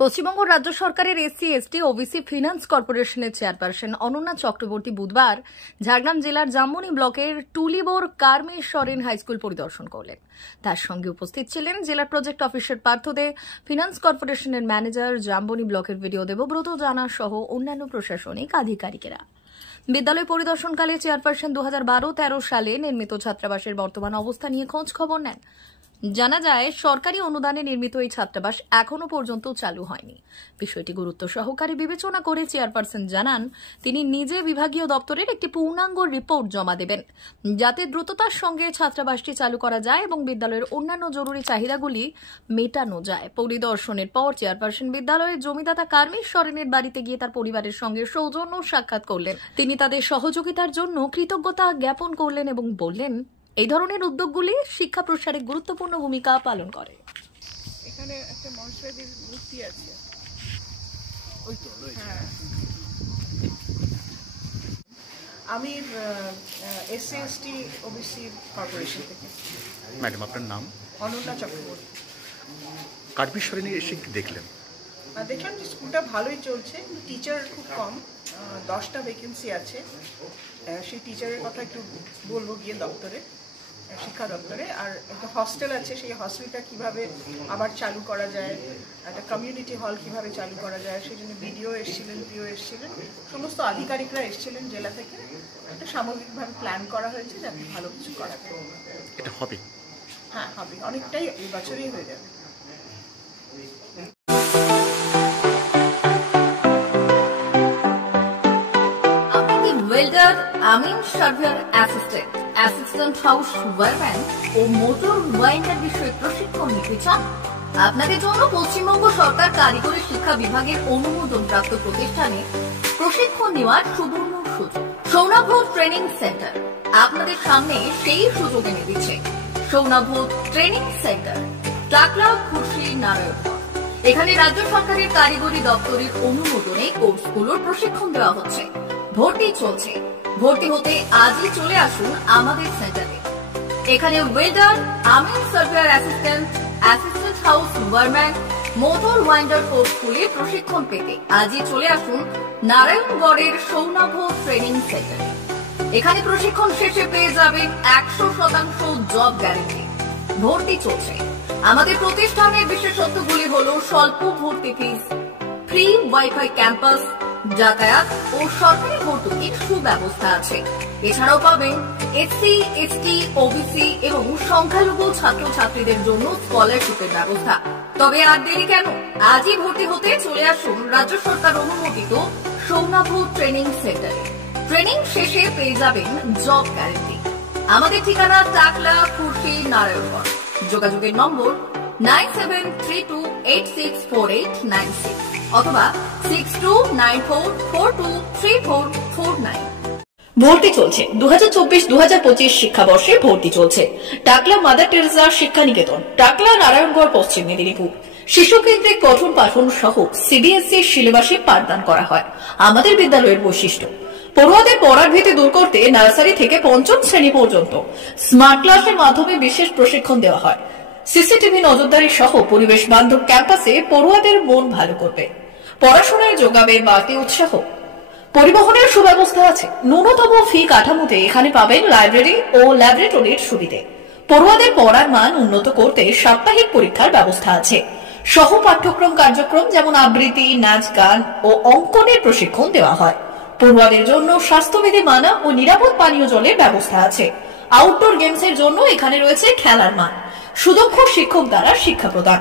পশ্চিমবঙ্গ রাজ্য সরকারের SC ST OBC finance কর্পোরেশনের চেয়ারপারসন অনন্যা চক্রবর্তী বুধবার ঝাড়গ্রাম জেলার জামবনি ব্লকের টুলিবোর কারমেশ্বরেন হাইস্কুল পরিদর্শন করলেন। তার সঙ্গে উপস্থিত ছিলেন জেলার প্রজেক্ট অফিসার পার্থ দে, ফিনান্স কর্পোরেশনের ম্যানেজার, জামবনি ব্লকের ভিডিও দেবব্রত জানা সহ অন্যান্য প্রশাসনিক আধিকারিকেরা। বিদ্যালয় পরিদর্শনকালে চেয়ারপারসন 2012-13 সালে নির্মিত ছাত্রাবাসের বর্তমান অবস্থা নিয়ে খোঁজ খবর নেন। জানা যায়, সরকারি অনুদানে নির্মিত এই ছাত্রাবাস এখনো পর্যন্ত চালু হয়নি। বিষয়টি গুরুত্ব সহকারে বিবেচনা করে চেয়ারপারসন জানান, তিনি নিজে বিভাগীয় দপ্তরের একটি পূর্ণাঙ্গ রিপোর্ট জমা দেবেন, যাতে দ্রুততার সঙ্গে ছাত্রাবাসটি চালু করা যায় এবং বিদ্যালয়ের অন্যান্য জরুরি চাহিদাগুলি মেটানো যায়। পরিদর্শনের পর চেয়ারপারসন বিদ্যালয়ের জমিদাতা কারমেশ্বরেনের বাড়িতে গিয়ে তার পরিবারের সঙ্গে সৌজন্য সাক্ষাৎ করলেন। তিনি তাদের সহযোগিতার জন্য কৃতজ্ঞতা জ্ঞাপন করলেন এবং বললেন, এই ধরনের উদ্যোগগুলি শিক্ষা প্রসারে গুরুত্বপূর্ণ ভূমিকা পালন করে। এখানে একটা মহাশয়দের মূর্তি আছে, ওই তো হ্যাঁ। আমি এসসি এসটি ওবিসি কর্পোরেশন থেকে। ম্যাডাম, আপনার নাম? অনন্যা চক্রবর্তী। কারমেশ্বরেনে এসে কি দেখলেন? দেখলাম যে স্কুলটা ভালোই চলছে, টিচার খুব কম, 10টা ভ্যাকেন্সি আছে। সেই টিচারের কথা একটু বলবো গিয়ে দপ্তরে, শিক্ষা দপ্তরে। আর একটা হস্টেল আছে, সেই হস্টেলটা কিভাবে আবার চালু করা যায়, একটা কমিউনিটি হল কিভাবে চালু করা যায়, সেই জন্য বিডিও এসেছিলেন, পিও এসেছিলেন, সমস্ত আধিকারিকরা এসেছিলেন জেলা থেকে। একটা সামগ্রিকভাবে প্ল্যান করা হয়েছে যাতে ভালো কিছু করা যায়। এটা হবে? হ্যাঁ, হবে, অনেকটাই এই বছরই হয়ে যাবে। ওয়েল্ডার, আমিন surveyor assistant, assistant house wireman ও মোটর ওয়াইন্ডার বিষয়ে প্রশিক্ষণ নিতে চান? আপনাদের জন্য পশ্চিমবঙ্গ সরকার কারিগরি শিক্ষা বিভাগের অনুমোদনপ্রাপ্ত প্রতিষ্ঠানে প্রশিক্ষণ নেওয়ার সুবর্ণ সুযোগ। সৌনাভ ট্রেনিং সেন্টার আপনাদের সামনে সেই সুযোগ এনে দিচ্ছে। সৌনাভ ট্রেনিং সেন্টার, টাকলা, খুশি, নারায়ণগড়। এখানে রাজ্য সরকারের কারিগরি দপ্তরের অনুমোদনে কোর্সগুলোর প্রশিক্ষণ দেওয়া হচ্ছে। ভর্তি চলছে। ভর্তি হতে আজই চলে আসুন আমাদের সেন্টারে। এখানে ওয়েল্ডার, আমিন surveyor assistant, assistant house wireman, motor winder কোর্সগুলি প্রশিক্ষণ পেতে আজই চলে আসুন নারায়ণগড়ের সৌনাভ ট্রেনিং সেন্টারে। এখানে প্রশিক্ষণ শেষে পেয়ে যাবেন 100% জব গ্যারান্টি। ভর্তি চলছে। আমাদের প্রতিষ্ঠানের বিশেষত্বগুলি হল স্বল্প ভর্তি ফিস, ফ্রি ওয়াইফাই ক্যাম্পাস, যাতায়াত ও সরকারি ভর্তুকির সুব্যবস্থা আছে। এছাড়াও পাবেন এসসি এসটি ওবিসি এবং সংখ্যালঘু ছাত্রছাত্রীদের জন্য স্কলারশিপের ব্যবস্থা। তবে আর দেরি কেন, আজই ভর্তি হতে চলে আসুন রাজ্য সরকার অনুমোদিত সৌনাভ ট্রেনিং সেন্টারে। ট্রেনিং শেষে পেয়ে যাবেন জব গ্যারান্টি। আমাদের ঠিকানা টাকলা, খুশি, নারায়ণগড়। যোগাযোগের নম্বর 9732864896 অথবা 6294423449। ভর্তি চলছে। 2024-2025 শিক্ষাবর্ষে ভর্তি চলছে। টাকলা মাদার টেরেসা শিক্ষা নিকেতন, টাকলা, নারায়ণগড়, পশ্চিম মেদিনীপুর। শিশু কেন্দ্রিক পঠন পাঠন সহ সিবিএসই সিলেবাসে পাঠদান করা হয়। আমাদের বিদ্যালয়ের বৈশিষ্ট্য, পড়ুয়াদের পড়ার ভীতি দূর করতে নার্সারি থেকে পঞ্চম শ্রেণী পর্যন্ত স্মার্ট ক্লাসের মাধ্যমে বিশেষ প্রশিক্ষণ দেওয়া হয়। সিসিটিভি নজরদারি সহ পরিবেশ বান্ধব ক্যাম্পাসে পড়ুয়াদের মন ভালো করবে। পড়াশোনায় যোগাবে বাড়তি উৎসাহ। পরিবহনের সুব্যবস্থা আছে। ন্যূনতম ফি কাঠামোতে এখানে পাবেন লাইব্রেরি ও ল্যাবরেটরির সুবিধে। পড়ুয়াদের পড়ার মান উন্নত করতে সাপ্তাহিক পরীক্ষার ব্যবস্থা আছে। সহ পাঠ্যক্রম কার্যক্রম যেমন আবৃত্তি, নাচ, গান ও অঙ্কনের প্রশিক্ষণ দেওয়া হয়। পড়ুয়াদের জন্য স্বাস্থ্যবিধি মানা ও নিরাপদ পানীয় জলের ব্যবস্থা আছে। আউটডোর গেমসের জন্য এখানে রয়েছে খেলার মাঠ। সুদক্ষ শিক্ষক দ্বারা শিক্ষা প্রদান।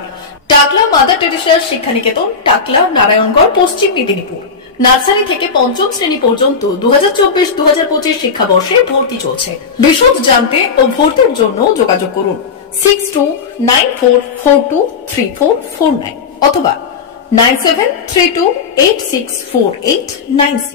টাকলা মাদার টেরেসা শিক্ষা নিকেতন, টাকলা, নারায়ণগড়, পশ্চিম মেদিনীপুর। নার্সারি থেকে পঞ্চম শ্রেণী পর্যন্ত 2024-2025 শিক্ষাবর্ষে ভর্তি চলছে। বিশদ জানতে ও ভর্তির জন্য যোগাযোগ করুন 6294423449 অথবা 9732864896।